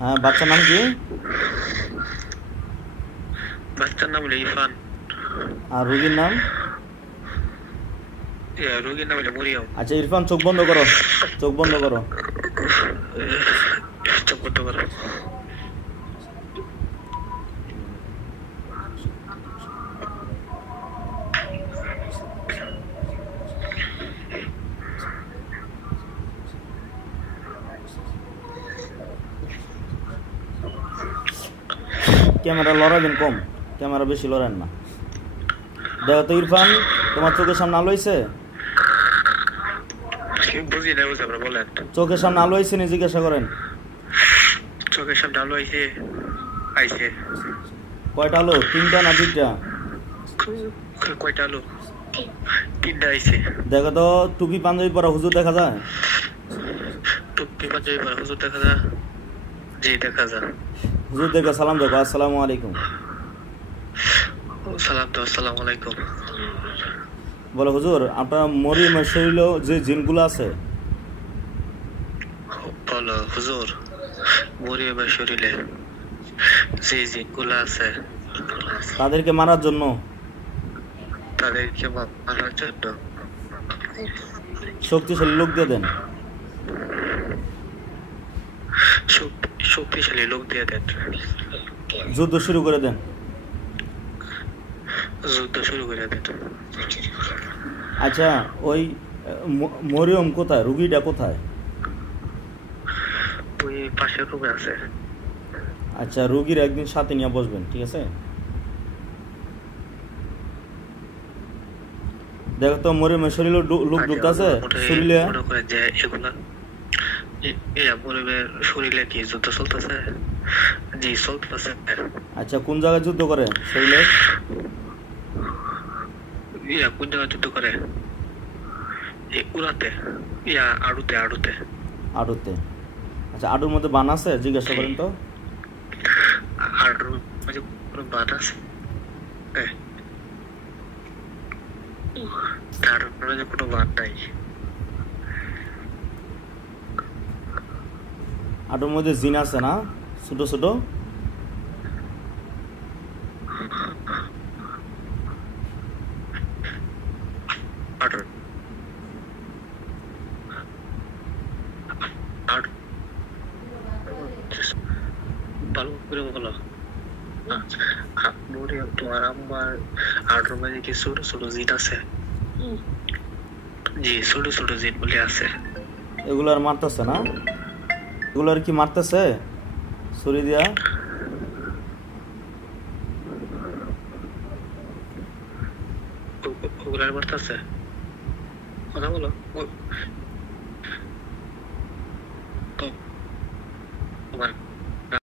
হ্যাঁ, বাচ্চার নাম কি? বাচ্চার নাম হলো ইরফান। আর রোগীর নাম? রোগীর নাম হলো মরিয়ম। আচ্ছা ইরফান, চোখ বন্ধ করো, চোখ বন্ধ করো। চোখ বন্ধ করো। ক্যামেরা লড়াবেন কম, ক্যামেরা বেশি লড়েন না। দেখো তো ইরফান, তোমার চোখের সামনে আলো হয়েছে? বুঝি না, বুঝে আপনারা বলেন। চোখের সামনে আলো হয়েছে নি জিজ্ঞাসা করেন। চোখের সামনে আলো আইছে? আইছে। কয়টা আলো? 3টা না 2টা? কয়টা আলো? 3টা আইছে। দেখো তো টুপি পাঞ্জাবি পরা হুজুর দেখা যায়? টুপি পাঞ্জাবি পরা হুজুর দেখা যায়? জি দেখা যায়। হুজুরদেরকে সালাম দেখো, আসসালামু আলাইকুম। সালাম তো, আসসালামু আলাইকুম। বলো হুজুর, আপনার মরিয়মের শরীরে যে জিনগুলো আছে, বলো হুজুর, মরিয়মের শরীরে যে জিনগুলো আছে তাদেরকে মারার জন্য তাদেরকে মারার জন্য শক্তিশালী লোক দিয়ে দেন। শক্তিশালী লোক দিয়ে দেন। যুদ্ধ শুরু করে দেন। যুদ্ধ শুরু করে দেন। আচ্ছা, ওই মরিয়ম কোথায়? রুগীটা কোথায়? ওই পাশের রুমে আছে। আচ্ছা, রুগীর একদিন সাথে নিয়ে বসবেন, ঠিক আছে? দেখো তো মরিয়মের শরীরে লোক ঢুকতেছে শরীরে। মনে করেন যে এগুলা মরিয়মের শরীরে কি যুদ্ধ চলতেছে? জি চলতেছে। আচ্ছা, কোন জায়গায় যুদ্ধ করে শরীরে? কোন জায়গায় যুদ্ধ করে? উড়াতে, আড়ুতে। আড়ুতে। আচ্ছা, আড়ুর মধ্যে বান আছে? জিজ্ঞাসা করেন তো। আড়ুর মধ্যে কোনো বান আছে? তার মধ্যে কোনো বান নাই। আড়ুর মধ্যে জিন আছে না, ছোট ছোট? ভালো করে বলো। তোমার আম্মার আড়ুর মধ্যে কি ছোট ছোট জিন আছে? জি ছোট ছোট জিন বলে আছে। এগুলার মারতেছে না? এগুলার কি মারতেছে ছুরি দিয়া? ওগুলার মারতেছে? কথা বলো। তোমার